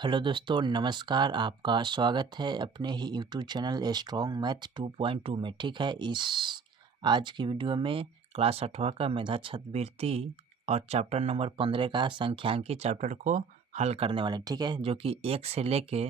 Hello दोस्तों, नमस्कार। आपका स्वागत है अपने ही यूट्यूब चैनल स्ट्रॉन्ग मैथ 2.2 में। ठीक है, इस आज की वीडियो में क्लास 8वां का मेधा छात्रवृत्ति और चैप्टर नंबर 15 का संख्यांकी चैप्टर को हल करने वाले। ठीक है, जो कि 1 से लेके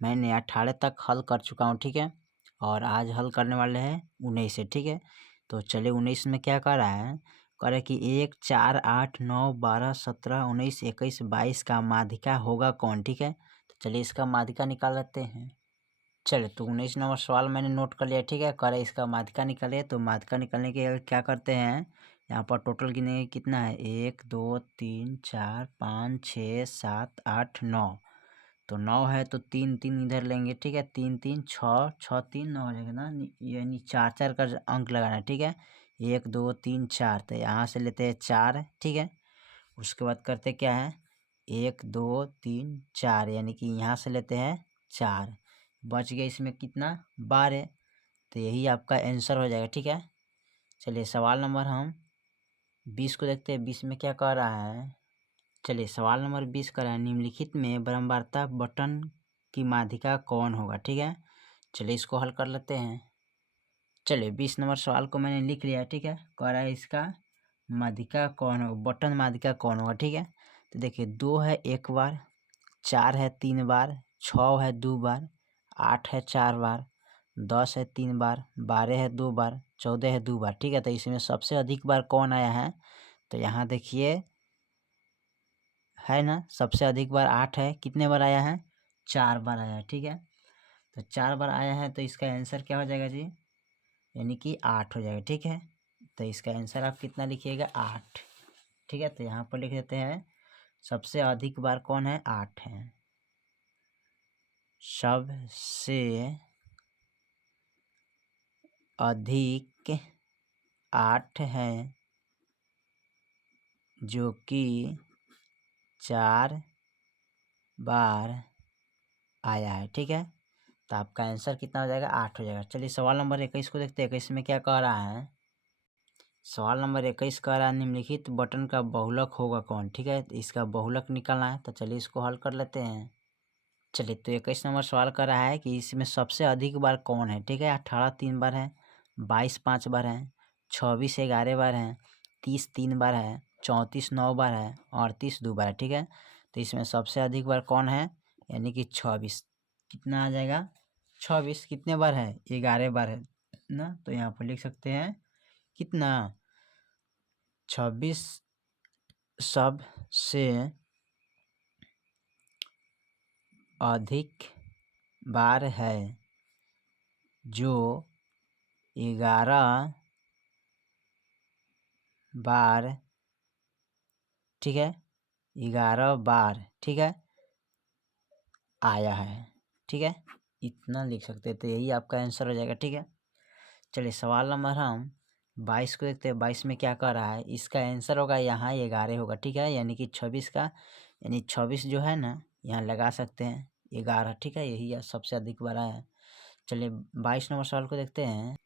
मैंने 18 तक हल कर चुका हूँ। ठीक है, और आज हल करने वाले हैं 19 से। ठीक है, तो चलिए 19 में क्या कर रहा है, करे कि 1, 4, 8, 9, 12, 17, 19, 21, 22 का माध्यिका होगा कौन। ठीक है, तो चलिए इसका माध्यिका निकाल लेते हैं। चलिए, तो 19 नंबर सवाल मैंने नोट कर लिया। ठीक है, करे इसका माध्यिका निकालिए। तो माध्यिका निकालने के क्या करते हैं, यहाँ पर टोटल गिनेंगे कितना है, 1, 2, 3, 4, 5, 6, 7, 8, 9। तो 9 है तो 3 3 इधर लेंगे। ठीक है, 3 3 6 6 3 9 हो जाएगा ना, यानी 4 4 का अंक लगाना है। ठीक है, 1 2 3 4, तो यहाँ से लेते हैं 4। ठीक है, उसके बाद करते क्या है, 1 2 3 4, यानी कि यहाँ से लेते हैं 4, बच गया इसमें कितना, 12। तो यही आपका आंसर हो जाएगा। ठीक है, चलिए सवाल नंबर हम 20 को देखते हैं। 20 में क्या कह रहा है, चलिए सवाल नंबर 20 कर रहा है, निम्नलिखित में बारंबारता बटन की माध्यिका कौन होगा। ठीक है, चलिए इसको हल कर लेते हैं। चलिए 20 नंबर सवाल को मैंने लिख लिया। ठीक है, कह रहा है इसका माध्यिका कौन होगा, बटन माध्यिका कौन होगा। ठीक है, तो देखिए 2 है 1 बार, 4 है 3 बार, 6 है 2 बार, 8 है 4 बार, 10 है 3 बार, 12 है 2 बार, 14 है 2 बार। ठीक है, तो इसमें सबसे अधिक बार कौन आया है, तो यहाँ देखिए है ना, सबसे अधिक बार 8 है। कितने बार आया है, 4 बार आया है। ठीक है, तो 4 बार आया है, तो इसका आंसर क्या हो जाएगा जी, यानी कि 8 हो जाएगा। ठीक है, तो इसका आंसर आप कितना लिखिएगा, 8। ठीक है, तो यहाँ पर लिख देते हैं सबसे अधिक बार कौन है, 8 है। सबसे अधिक 8 है, जो कि 4 बार आया है। ठीक है, तो आपका आंसर कितना हो जाएगा, 8 हो जाएगा। चलिए सवाल नंबर 21 को देखते हैं। 21 में क्या कह रहा है, सवाल नंबर 21 कह रहा है निम्नलिखित बटन का बहुलक होगा कौन। ठीक है, तो इसका बहुलक निकालना है, तो चलिए इसको हल कर लेते हैं। चलिए, तो 21 नंबर सवाल कर रहा है कि इसमें सबसे अधिक बार कौन है। ठीक है, 18 3 बार है, 22 5 बार है, 26 11 बार है, 30 3 बार है, 34 9 बार है, 38 2 बार है। ठीक है, तो इसमें सबसे अधिक बार कौन है, यानी कि 26। कितना आ जाएगा, 26 कितने बार है, 11 बार है ना, तो यहाँ पर लिख सकते हैं कितना, 26 सबसे अधिक बार है, जो 11 बार, ठीक है, 11 बार, ठीक है, आया है। ठीक है, इतना लिख सकते हैं, तो यही आपका आंसर हो जाएगा। ठीक है, चलिए सवाल नंबर हम 22 को देखते हैं। 22 में क्या कर रहा है, इसका आंसर होगा यहाँ 11 होगा। ठीक है, यानी कि 26 का, यानी 26 जो है ना, यहाँ लगा सकते हैं 11। ठीक है, यही सबसे अधिक बार आया है। चलिए 22 नंबर सवाल को देखते हैं।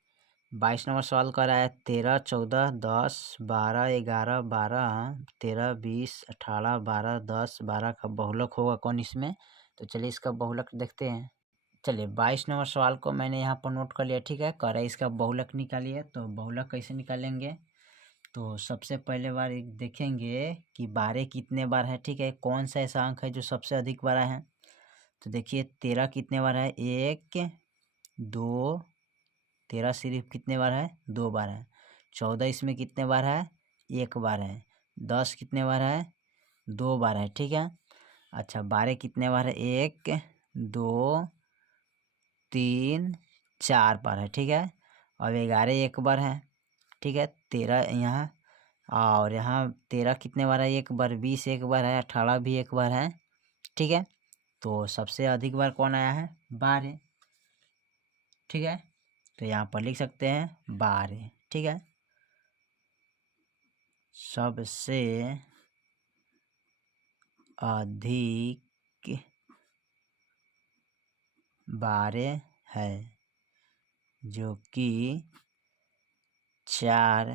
22 नंबर सवाल कर रहा है 13 14 10 12 11 12 13 20 18 12 10 12 का बहुलक होगा कौन इसमें, तो चलिए इसका बहुलक देखते हैं। चलिए 22 नंबर सवाल को मैंने यहाँ पर नोट कर लिया। ठीक है, कह रहा है इसका बहुलक निकालिए। तो बहुलक कैसे निकालेंगे, तो सबसे पहले बार एक देखेंगे कि 12 कितने बार है। ठीक है, कौन सा ऐसा अंक है जो सबसे अधिक बार है, तो देखिए 13 कितने बार है, 1 2, 13 सिर्फ कितने बार है, 2 बार है। 14 इसमें कितने बार है, 1 बार है। 10 कितने बार है, 2 बार है। ठीक है, अच्छा 12 कितने बार है, 1 2 3 4 बार है। ठीक है, और 11 1 बार है। ठीक है, 13 यहाँ, और यहाँ 13 कितने बार है, 1 बार, 20 1 बार है, 18 भी 1 बार है। ठीक है, तो सबसे अधिक बार कौन आया है, 12। ठीक है, तो यहाँ पर लिख सकते हैं 12। ठीक है, सबसे अधिक 12 है, जो कि 4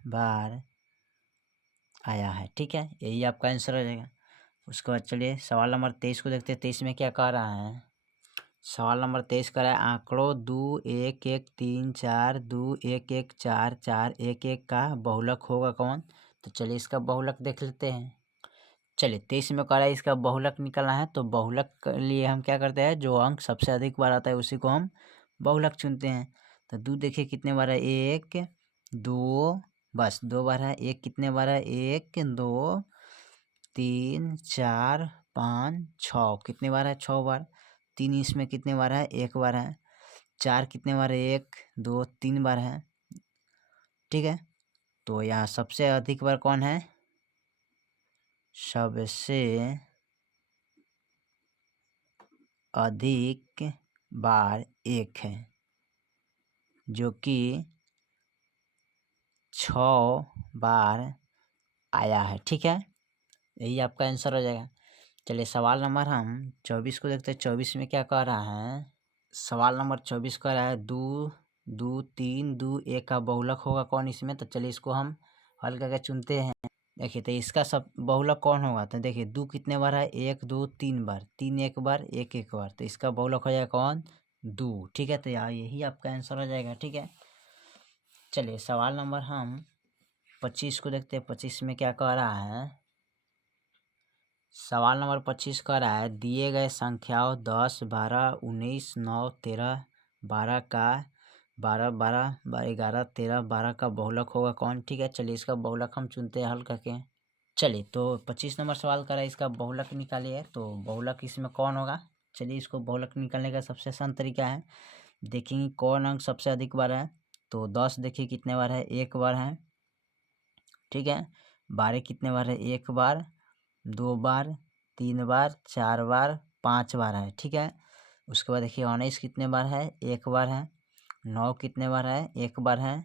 बार आया है। ठीक है, यही आपका आंसर हो जाएगा। उसके बाद चलिए सवाल नंबर 23 को देखते हैं। 23 में क्या कह रहा है? सवाल नंबर 23 कह रहा है आंकड़ों 2 1 1 3 4 2 1 1 4 4 1 1 का बहुलक होगा कौन? तो चलिए इसका बहुलक देख लेते हैं। चलिए 23 में कह रहा है इसका बहुलक निकालना है, तो बहुलक के लिए हम क्या करते हैं, जो अंक सबसे अधिक बार आता है उसी को हम बहुलक चुनते हैं। तो 2 देखिए कितने बार है, 1 2, बस 2 बार है। 1 कितने बार है, 1 2 3 4 5 6 कितने बार है, 6 बार। 3 इसमें कितने बार है, 1 बार है। 4 कितने बार है, 1 2 3 बार है। ठीक है, तो यहाँ सबसे अधिक बार कौन है, सबसे अधिक बार 1 है, जो कि 6 बार आया है। ठीक है, यही आपका आंसर हो जाएगा। चलिए सवाल नंबर हम 24 को देखते हैं। 24 में क्या कह रहा है? सवाल नंबर 24 कह रहा है 2 2 3 2 1 का बहुलक होगा कौन इसमें? तो चलिए इसको हम हल करके चुनते हैं। देखिए तो इसका सब बहुलक कौन होगा? तो देखिए 2 कितने बार है, 1 2 3 बार, 3 1 बार, 1 1 बार, तो इसका बहुलक हो जाएगा कौन, 2। ठीक है, तो यहाँ यही आपका आंसर हो जाएगा। ठीक है, चलिए सवाल नंबर हम 25 को देखते हैं। 25 में क्या कह रहा है? सवाल नंबर 25 कह रहा है दिए गए संख्याओं 10 12 19 9 13 12 का 12 12 11 13 12 का बहुलक होगा कौन? ठीक है, चलिए इसका बहुलक हम चुनते हैं हल करके। चलिए तो 25 नंबर सवाल कर रहा है इसका बहुलक निकालिए, तो बहुलक इसमें कौन होगा? चलिए इसको बहुलक निकालने का सबसे आसान तरीका है, देखेंगे कौन अंक सबसे अधिक बार है। तो 10 देखिए कितने बार है, 1 बार है। ठीक है, 12 कितने बार है, 1 बार, 2 बार, 3 बार, 4 बार, 5 बार है। ठीक है, उसके बाद देखिए 19 कितने बार है, 1 बार है। 9 कितने बार है, 1 बार है।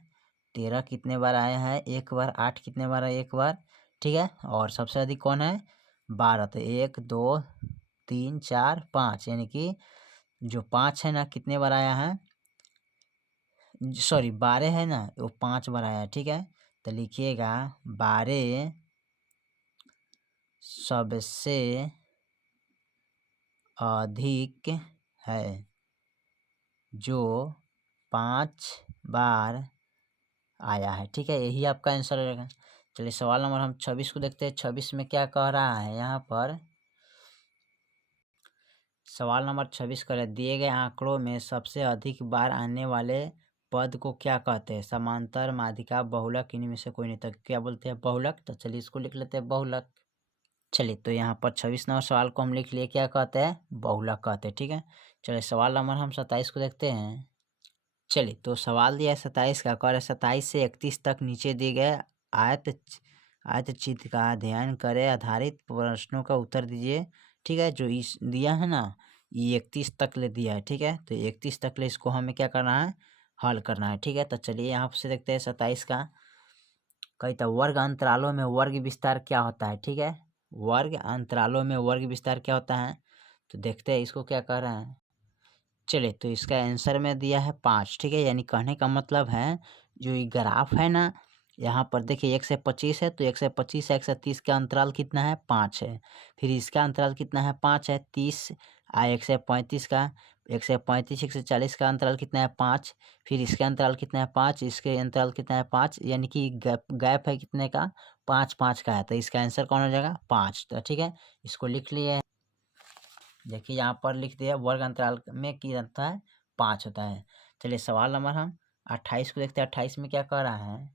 13 कितने बार आया है, 1 बार। 8 कितने बार है, 1 बार। ठीक है, और सबसे अधिक कौन है, 12। तो 1 2 3 4 5, यानी कि जो 5 है ना कितने बार आया है, सॉरी 12 है ना, वो 5 बार आया है। ठीक है, तो लिखिएगा 12 सबसे अधिक है, जो 5 बार आया है। ठीक है, यही आपका आंसर रहेगा। चलिए सवाल नंबर हम 26 को देखते हैं। 26 में क्या कह रहा है यहाँ पर? सवाल नंबर 26 कर दिए गए आंकड़ों में सबसे अधिक बार आने वाले पद को क्या कहते हैं? समांतर, माध्यिका, बहुलक, इनमें से कोई नहीं। तो क्या बोलते हैं, बहुलक। तो चलिए इसको लिख लेते हैं बहुलक। चलिए तो यहाँ पर 26 नंबर सवाल को हम लिख लिए, क्या कहते हैं, बहुलक कहते हैं। ठीक है, चलिए सवाल नंबर हम 27 को देखते हैं। चलिए तो सवाल दिया है 27 का, कह रहा है 27 से 31 तक नीचे दिए गए आयत आयत चित्र का अध्ययन करें, आधारित प्रश्नों का उत्तर दीजिए। ठीक है, जो इस दिया है ना, ये 31 तक ले दिया है। ठीक है, तो 31 तक ले इसको हमें क्या करना है, हल करना है। ठीक है, तो चलिए यहाँ से देखते हैं 27 का। कहता वर्ग अंतरालों में वर्ग विस्तार क्या होता है? ठीक है, वर्ग अंतरालों में वर्ग विस्तार क्या होता है, तो देखते हैं इसको क्या कह रहे हैं। चलिए तो इसका आंसर में दिया है 5। ठीक है, यानी कहने का मतलब है जो ये ग्राफ है ना, यहाँ पर देखिए 1 से 25 है, तो 1 से 25 से 130 का अंतराल कितना है, 5 है। फिर इसका अंतराल कितना है, 5 है। 30 1 से 35 का, 1 से 35 1 से 40 का अंतराल कितना है, 5। फिर इसका अंतराल कितना है, 5। इसके अंतराल कितना है, 5, यानी कि गैप गैप है कितने का, 5 5 का है। तो इसका आंसर कौन हो जाएगा, 5। तो ठीक है, इसको लिख लिए। देखिए यहाँ पर लिख दिया वर्ग अंतराल में क्या होता है, 5 होता है। चलिए सवाल नंबर हम 28 को देखते हैं। 28 में क्या कह रहा है?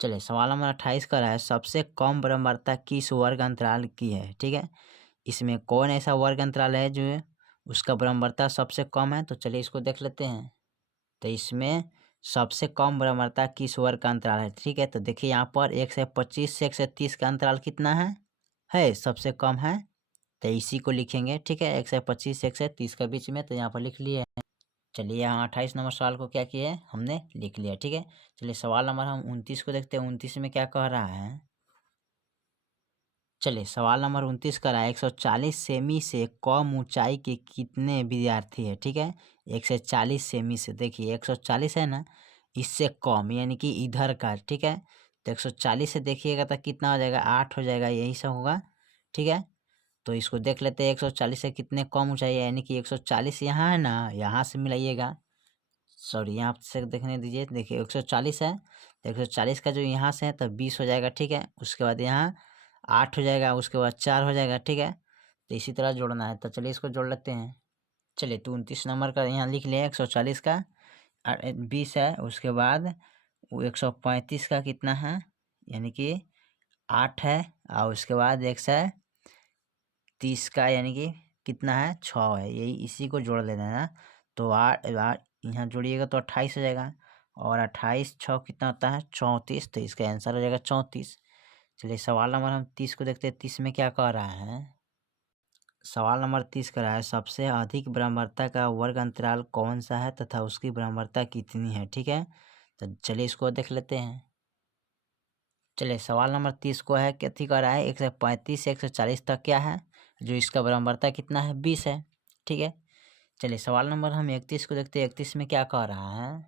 चलिए सवाल नंबर 28 कह रहा है सबसे कम बराबरता किस वर्ग अंतराल की है? ठीक है, इसमें कौन ऐसा वर्ग अंतराल है जो उसका बराबरता सबसे कम है? तो चलिए इसको देख लेते हैं। तो इसमें सबसे कम बराबरता किस वर्ग का अंतराल है? ठीक है, तो देखिए यहाँ पर 1 से 25 से 130 का अंतराल कितना है सबसे कम है, तो इसी को लिखेंगे। ठीक है, 1 से 25 से 130 के बीच में, तो यहाँ पर लिख लिए। चलिए यहाँ 28 नंबर सवाल को क्या किए, हमने लिख लिया। ठीक है, चलिए सवाल नंबर हम 29 को देखते हैं। 29 में क्या कह रहा है? चलिए सवाल नंबर 29 कह रहा है 140 सेमी से कम ऊंचाई के कितने विद्यार्थी है? ठीक है, 140 सेमी से, देखिए 140 है ना, इससे कम यानी कि इधर का। ठीक है, तो 140 से देखिएगा तो कितना हो जाएगा, 8 हो जाएगा, यही सब होगा। ठीक है, तो इसको देख लेते हैं 140 से कितने कम ऊंचाई है, यानी कि 140 यहाँ है ना, यहाँ से मिलाइएगा। सॉरी, यहाँ से देखने दीजिए, देखिए 140 है तो 140 का जो यहाँ से है तो 20 हो जाएगा, ठीक है। उसके बाद यहाँ 8 हो जाएगा, उसके बाद 4 हो जाएगा, ठीक है। तो इसी तरह जोड़ना है, तो चलिए इसको जोड़ लेते हैं। चलिए, तो 29 नंबर का यहाँ लिख लिया 140 का 20 है, उसके बाद वो 135 का कितना है, यानी कि 8 है, और उसके बाद 130 का यानी कि कितना है, 6 है। यही इसी को जोड़ लेना है ना। तो 8 यहाँ जोड़िएगा तो 28 हो जाएगा, और 28 6 कितना होता है, 34। तो इसका आंसर हो जाएगा 34। चलिए सवाल नंबर हम 30 को देखते हैं। 30 में क्या कह रहा है, सवाल नंबर 30 कह रहा है सबसे अधिक ब्रह्मवर्ता का वर्ग अंतराल कौन सा है तथा उसकी ब्रह्मवर्ता कितनी है, ठीक है। तो चलिए इसको देख लेते हैं। चलिए सवाल नंबर 30 को है कथी कर रहा है, 135 से 140 तक क्या है, जो इसका ब्रह्मवर्ता कितना है, 20 है, ठीक है। चलिए सवाल नंबर हम 31 को देखते हैं। 31 में क्या कह रहा है,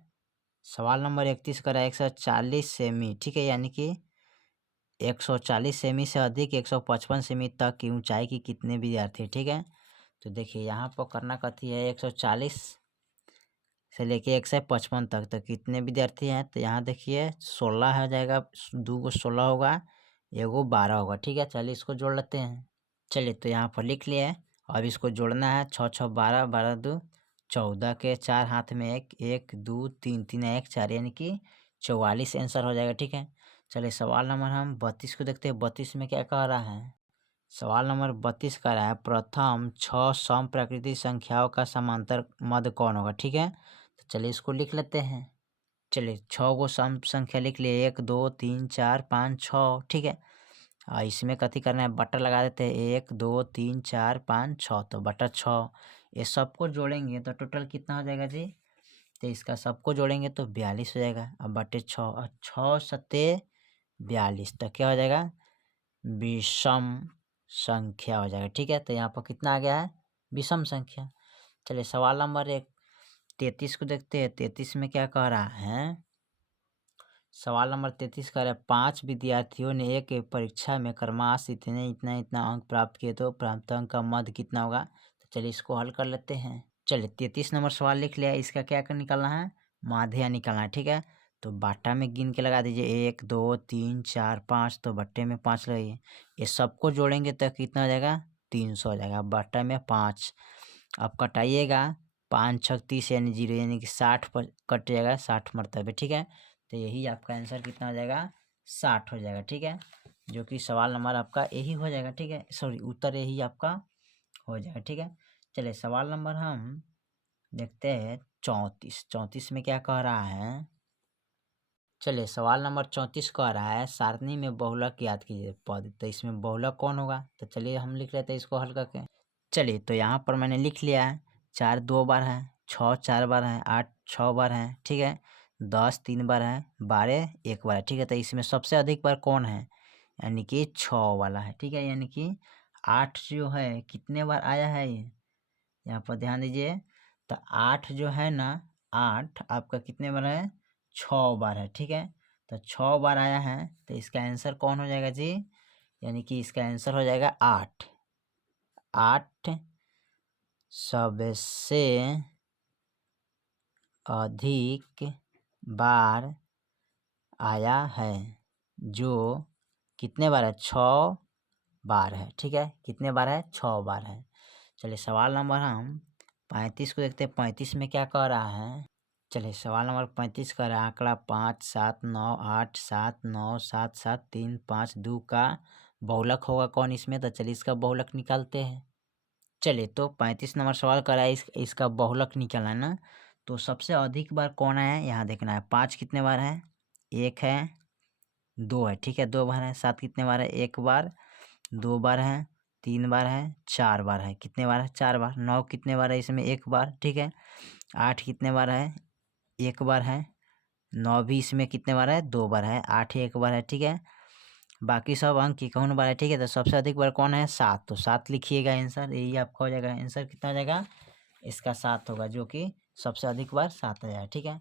सवाल नंबर 31 कर रहा है 140 सेमी, ठीक है, यानी कि 140 सेमी से अधिक 155 सेमी तक की ऊंचाई की कितने विद्यार्थी, ठीक है। तो देखिए यहाँ पर करना कथी है, 140 से लेके 155 तक तो कितने विद्यार्थी हैं, तो यहाँ देखिए 16 हो जाएगा, 2 को 16 होगा, एगो 12 होगा, ठीक है। चलिए इसको जोड़ लेते हैं। चलिए तो यहाँ पर लिख लिए, अब इसको जोड़ना है। 6 6 12, 12 2 14 के 4 हाथ में 1 1 2 3 3 1 4, यानी कि 44 आंसर हो जाएगा, ठीक है। चलिए सवाल नंबर हम 32 को देखते हैं। 32 में क्या कह रहा है, सवाल नंबर 32 कह रहा है प्रथम 6 सम प्राकृतिक संख्याओं का समांतर मध्य कौन होगा, ठीक है। तो चलिए इसको लिख लेते हैं। चलिए 6 को सम संख्या लिख लिए, 1 2 3 4 5 6, ठीक है। इसमें कथी करना है, बट्टा लगा देते हैं, 1 2 3 4 5 6, तो बट्टा 6। ये सबको जोड़ेंगे तो टोटल कितना हो जाएगा जी, तो इसका सबको जोड़ेंगे तो 42 हो जाएगा। अब बटे 6 और 6 सत्ते 42, तो क्या हो जाएगा, विषम संख्या हो जाएगा, ठीक है। तो यहाँ पर कितना आ गया है, विषम संख्या। चलिए सवाल नंबर 33 को देखते हैं। 33 में क्या कह रहा है, सवाल नंबर 33 कह रहा है 5 विद्यार्थियों ने एक परीक्षा में क्रमश इतने इतना इतना अंक प्राप्त किए तो प्राप्त अंक का मध्य कितना होगा। तो चलिए इसको हल कर लेते हैं। चलिए 33 नंबर सवाल लिख लिया, इसका क्या कर निकालना है, माध्य निकालना है, ठीक है। तो बाटा में गिन के लगा दीजिए, 1 2 3 4 5, तो बट्टे में 5 लगाइए। ये सबको जोड़ेंगे तो कितना हो जाएगा, 300 हो जाएगा। बाटा में 5, अब कटाइएगा, 5 6 30 यानी 0, यानी कि 60 पर कट जाएगा, 60 मरतबे, ठीक है। तो यही आपका आंसर कितना हो जाएगा, 60 हो जाएगा, ठीक है। जो कि सवाल नंबर आपका यही हो जाएगा, ठीक है, सॉरी उत्तर यही आपका हो जाएगा, ठीक है। चलिए सवाल नंबर हम देखते हैं 34। 34 में क्या कह रहा है, चलिए सवाल नंबर 34 कह रहा है सारणी में बहुलक याद कीजिए पद, तो इसमें बहुलक कौन होगा। तो चलिए हम लिख लेते हैं इसको हल करके। चलिए तो यहाँ पर मैंने लिख लिया है, 4 2 बार है, 6 4 बार है, 8 6 बार है, ठीक है, 10 3 बार है, 12 1 बार है, ठीक है। तो इसमें सबसे अधिक बार कौन है, यानी कि 6 वाला है, ठीक है। यानी कि 8 जो है कितने बार आया है, ये यहाँ पर ध्यान दीजिए। तो 8 जो है ना, 8 आपका कितने बार है, 6 बार है, ठीक है। तो 6 बार आया है, तो इसका आंसर कौन हो जाएगा जी, यानी कि इसका आंसर हो जाएगा 8। 8 सबसे अधिक बार आया है, जो कितने बार है, 6 बार है, ठीक है। कितने बार है, 6 बार है। चलिए सवाल नंबर हम 35 को देखते हैं। 35 में क्या कह रहा है, चलिए सवाल नंबर 35 कह रहा है आंकड़ा 5 7 9 8 7 9 7 7 3 5 2 का बहुलक होगा कौन इसमें। तो चलिए इसका बहुलक निकालते हैं। चलिए तो 35 नंबर सवाल कर रहा है इसका बहुलक निकालना है ना। तो सबसे अधिक बार कौन है, यहाँ देखना है। 5 कितने बार है, 1 है, 2 है, ठीक है, 2 बार है। 7 कितने बार है, 1 बार, 2 बार है, 3 बार है, 4 बार है। कितने बार है, 4 बार। 9 कितने बार है, इसमें 1 बार, ठीक है। 8 कितने बार है, 1 बार है। 9 भी इसमें कितने बार है, 2 बार है। 8 1 बार है, ठीक है। बाकी सब अंक इक्यावन बार है, ठीक है। तो सबसे अधिक बार कौन है, 7, तो 7 लिखिएगा आंसर, यही आपका हो जाएगा आंसर। कितना हो जाएगा, इसका 7 होगा, जो कि सबसे अधिक बार 7 आ जाएगा, ठीक है।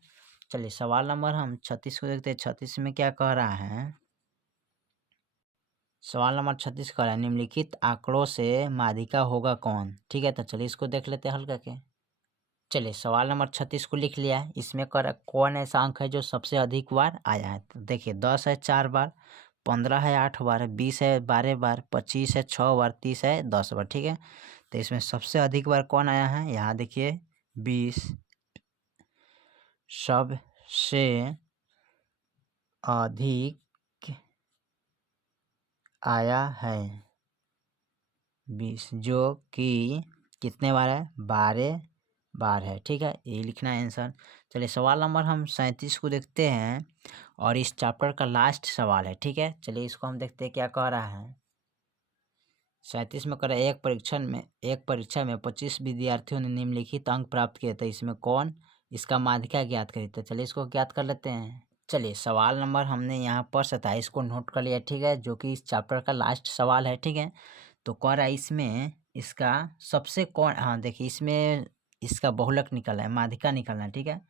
चलिए सवाल नंबर हम 36 को देखते हैं। 36 में क्या कह रहा है, सवाल नंबर 36 का है निम्नलिखित आंकड़ों से माध्यिका होगा कौन। ठीक है, तो चलिए इसको देख लेते हैं हल करके। चलिए सवाल नंबर 36 को लिख लिया है। इसमें कर कौन ऐसा अंक है जो सबसे अधिक बार आया है। तो देखिए 10 है 4 बार, 15 है 8 बार, 20 है 12 बार, 25 है 6 बार, 30 है 10 बार। ठीक है, तो इसमें सबसे अधिक बार कौन आया है, यहाँ देखिए 20 सबसे अधिक आया है। 20 जो कि कितने बार है, 12 बार है। ठीक है, ये लिखना है आंसर। चलिए सवाल नंबर हम 37 को देखते हैं और इस चैप्टर का लास्ट सवाल है। ठीक है, चलिए इसको हम देखते हैं क्या कह रहा है। 37 में कह रहा है एक परीक्षा में 25 विद्यार्थियों ने निम्नलिखित अंक प्राप्त किए थे, इसमें कौन इसका माध्यिका ज्ञात करी। तो चलिए इसको ज्ञात कर लेते हैं। चलिए सवाल नंबर हमने यहाँ पर 27 को नोट कर लिया। ठीक है, जो कि इस चैप्टर का लास्ट सवाल है। ठीक है, तो कह रहा है इसमें इसका सबसे कौन, हाँ देखिए इसमें इसका बहुलक निकलना है, माध्यिका निकालना है। ठीक है,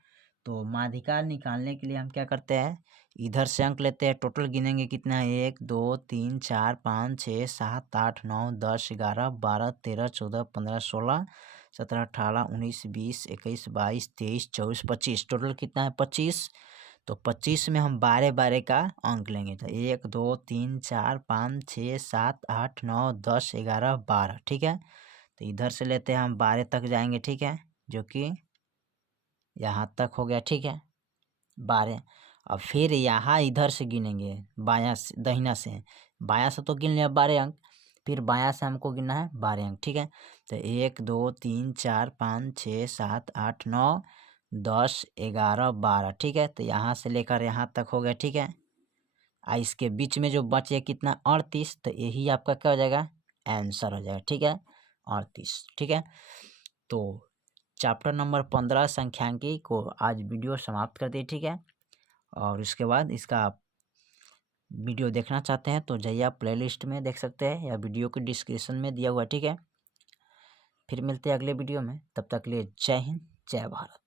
तो माध्यिका निकालने के लिए हम क्या करते हैं, इधर से अंक लेते हैं, टोटल गिनेंगे कितना है 1 2 3 4 5 6 7 8 9 10 11 12 13 14 15 16 17 18 19 20 21 22 23 24 25, टोटल कितना है 25। तो 25 में हम 12 का अंक लेंगे। तो 1 2 3 4 5 6 7 8 9 10 11 12। ठीक है, तो इधर से लेते हैं हम 12 तक जाएंगे। ठीक है, जो कि यहाँ तक हो गया। ठीक है 12, अब फिर यहाँ इधर से गिनेंगे, बायां से दहिना से, बायां से तो गिन लिया 12 अंक, फिर बायां से हमको गिनना है 12 अंक। ठीक है, तो 1 2 3 4 5 6 7 8 9 10 11 12। ठीक है, तो यहाँ से लेकर यहाँ तक हो गया। ठीक है, इसके बीच में जो बचे कितना 38, तो यही आपका क्या हो जाएगा, आंसर हो जाएगा। ठीक है 38। ठीक है, तो चैप्टर नंबर 15 संख्यांकी को आज वीडियो समाप्त कर दिए। ठीक है, और इसके बाद इसका आप वीडियो देखना चाहते हैं तो जाइए आप प्लेलिस्ट में देख सकते हैं या वीडियो के डिस्क्रिप्शन में दिया हुआ है। ठीक है, फिर मिलते हैं अगले वीडियो में, तब तक के लिए जय हिंद जय भारत।